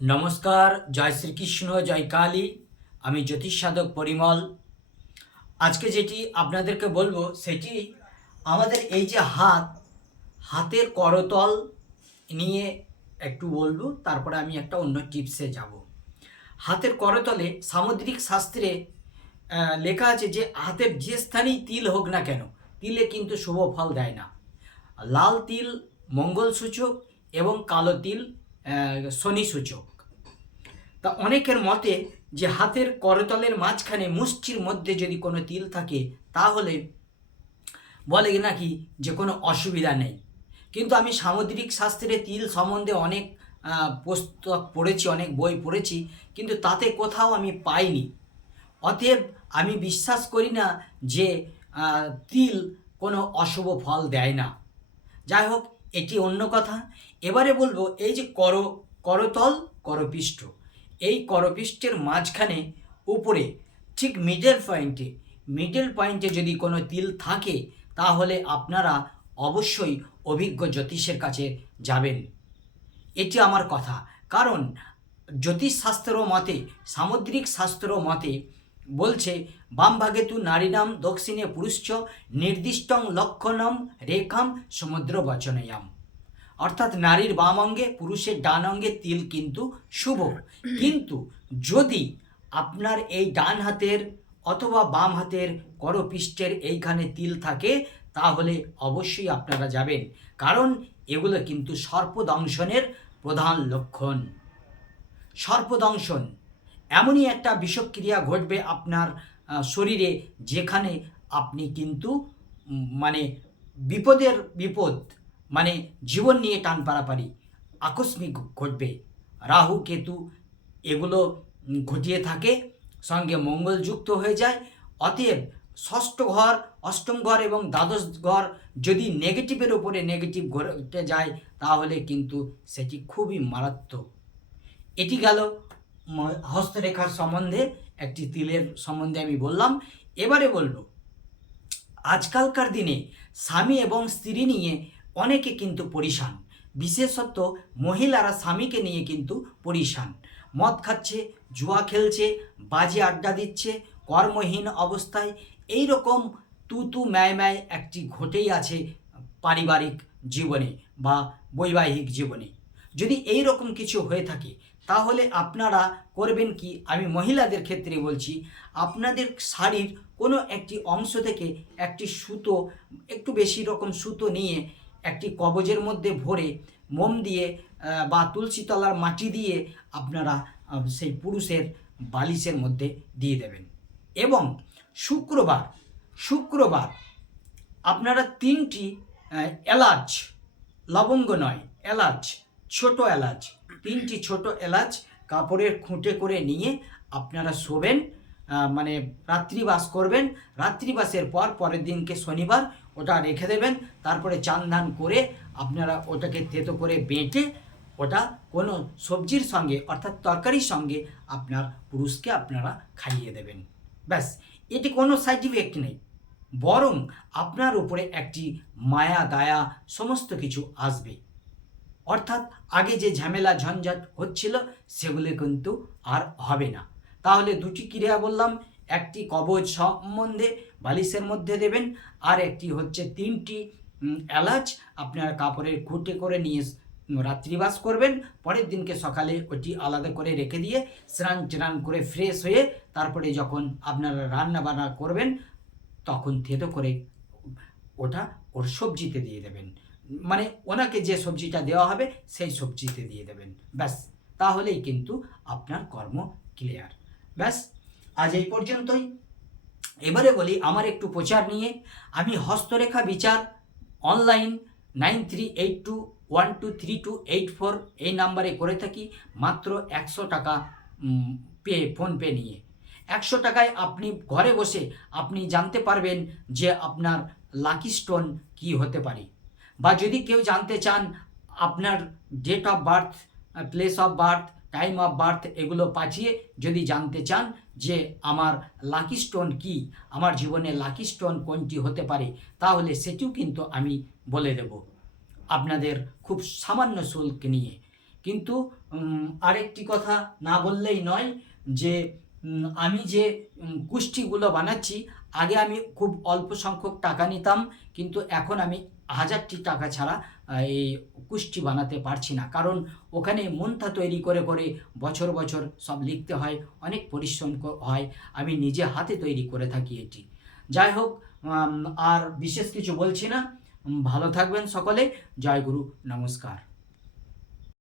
নমস্কার, জয় শ্রীকৃষ্ণ, জয় কালী। আমি জ্যোতিষ সাধক পরিমল। আজকে যেটি আপনাদেরকে বলবো সেটি আমাদের এই যে হাতের করতল নিয়ে একটু বলবো, তারপরে আমি একটা অন্য টিপসে যাব। হাতের করতলে সামুদ্রিক শাস্ত্রে লেখা আছে যে হাতের যে স্থানেই তিল হোক না কেন, তিলে কিন্তু শুভ ফল দেয় না। লাল তিল মঙ্গল সূচক এবং কালো তিল শনি সূচক। তা অনেকের মতে যে হাতের করতলের মাঝখানে মুষ্টির মধ্যে যদি কোনো তিল থাকে তাহলে বলে নাকি যে কোনো অসুবিধা নেই। কিন্তু আমি সামুদ্রিক শাস্ত্রে তিল সম্বন্ধে অনেক পুস্তক পড়েছি, অনেক বই পড়েছি, কিন্তু তাতে কোথাও আমি পাইনি। অতএব আমি বিশ্বাস করি না যে তিল কোনো অশুভ ফল দেয় না। যাই হোক, এটি অন্য কথা। এবারে বলবো এই যে করতল, করপৃষ্ঠ, এই করপৃষ্ঠের মাঝখানে উপরে ঠিক মিডল পয়েন্টে যদি কোনো তিল থাকে তাহলে আপনারা অবশ্যই অভিজ্ঞ জ্যোতিষের কাছে যাবেন। এটি আমার কথা। কারণ জ্যোতিষশাস্ত্র মতে, সামুদ্রিক শাস্ত্র মতে বলছে বাম ভাগে তু নারীনাম দক্ষিণে পুরুষ নির্দিষ্টং লক্ষণম রেখাম সমুদ্র বচনয়াম। অর্থাৎ নারীর বাম অঙ্গে, পুরুষের ডান অঙ্গে তিল কিন্তু শুভ। কিন্তু যদি আপনার এই ডান হাতের অথবা বাম হাতের করপৃষ্ঠের এইখানে তিল থাকে তাহলে অবশ্যই আপনারা যাবেন। কারণ এগুলো কিন্তু সর্পদংশনের প্রধান লক্ষণ। সর্পদংশন এমনই একটা বিষক্রিয়া ঘটবে আপনার শরীরে, যেখানে আপনি কিন্তু মানে বিপদ, মানে জীবন নিয়ে টান পারাপারি আকস্মিক ঘটবে। রাহু কেতু এগুলো ঘটিয়ে থাকে, সঙ্গে মঙ্গল যুক্ত হয়ে যায়। অতএব ষষ্ঠ ঘর, অষ্টম ঘর এবং দ্বাদশ ঘর যদি নেগেটিভের ওপরে নেগেটিভ ঘটে যায় তাহলে কিন্তু সেটি খুবই মারাত্মক। এটি গেল হস্তরেখার সম্বন্ধে, একটি তিলের সম্বন্ধে আমি বললাম। এবারে বলবো আজকালকার দিনে স্বামী এবং স্ত্রী নিয়ে অনেকে কিন্তু পরিশান। বিশেষত মহিলারা স্বামীকে নিয়ে কিন্তু পরিশান। মদ খাচ্ছে, জুয়া খেলছে, বাজে আড্ডা দিচ্ছে, কর্মহীন অবস্থায় এই রকম তু ম্যায় একটি ঘটেই আছে পারিবারিক জীবনে বা বৈবাহিক জীবনে। যদি এই রকম কিছু হয়ে থাকে তাহলে আপনারা করবেন কি, আমি মহিলাদের ক্ষেত্রে বলছি, আপনাদের শাড়ির কোনো একটি অংশ থেকে একটি সুতো, একটু বেশি রকম সুতো নিয়ে একটি কবজের মধ্যে ভরে মোম দিয়ে বা তুলসী তলার মাটি দিয়ে আপনারা সেই পুরুষের বালিশের মধ্যে দিয়ে দেবেন। এবং শুক্রবার আপনারা 3টি এলাচ, লবঙ্গ নয়, এলাচ, ছোট এলাচ, 3টি ছোট এলাচ কাপড়ের খুঁটে করে নিয়ে আপনারা শোবেন, মানে রাত্রিবাস করবেন। রাত্রিবাসের পরের দিনকে শনিবার ওটা রেখে দেবেন। তারপরে চান ধান করে আপনারা ওটাকে তেতো করে বেটে ওটা কোনো সবজির সঙ্গে অর্থাৎ তরকারির সঙ্গে আপনার পুরুষকে আপনারা খাইয়ে দেবেন। ব্যাস, এটি কোনো সাইড ইফেক্ট নেই, বরং আপনার উপরে একটি মায়া দায়া সমস্ত কিছু আসবে। অর্থাৎ আগে যে ঝামেলা ঝঞ্ঝাট হচ্ছিল সেগুলো কিন্তু আর হবে না। তাহলে 2টি ক্রিয়া বললাম, একটি কবজ সম্বন্ধে বালিশের মধ্যে দেবেন, আর একটি হচ্ছে 3টি এলাচ আপনার কাপড়ের খুঁটে করে নিয়ে রাত্রিবাস করবেন। পরের দিনকে সকালে ওটি আলাদা করে রেখে দিয়ে স্নান করে ফ্রেশ হয়ে তারপরে যখন আপনারা রান্না বান্না করবেন তখন থেতো করে ওটা ওর সবজিতে দিয়ে দেবেন। মানে ওনাকে যে সবজিটা দেওয়া হবে সেই সবজিতে দিয়ে দেবেন। ব্যাস, তাহলেই কিন্তু আপনার কর্ম ক্লিয়ার। ব্যাস, আজ এই পর্যন্তই। এবারে বলি আমার একটু প্রচার নিয়ে। আমি হস্তরেখা বিচার অনলাইন 9382123284 এই নাম্বারে করে থাকি, মাত্র 100 টাকা ফোনপে নিয়ে। 100 টাকায় আপনি ঘরে বসে আপনি জানতে পারবেন যে আপনার লাকি স্টোন কি হতে পারে। বা যদি কেউ জানতে চান আপনার date of birth, place of birth, time of birth এগুলো পাঠিয়ে যদি জানতে চান যে আমার লাকি স্টোন কি, আমার জীবনে লাকি স্টোন কোনটি হতে পারে, তাহলে সেটিও কিন্তু আমি বলে দেব আপনাদের খুব সামান্য শুল্ক নিয়ে। কিন্তু আরেকটি কথা না বললেই নয় যে আমি যে কুষ্টিগুলো বানাচ্ছি, আগে আমি খুব অল্প সংখ্যক টাকা নিতাম, কিন্তু এখন আমি 1000টি টাকা ছাড়া এই কুষ্টি বানাতে পারছি না। কারণ ওখানে মন্থা তৈরি করে করে বছর বছর সব লিখতে হয়, অনেক পরিশ্রম হয়। আমি নিজে হাতে তৈরি করে থাকি এটি। যাই হোক, আর বিশেষ কিছু বলছি না। ভালো থাকবেন সকলে। জয় গুরু, নমস্কার।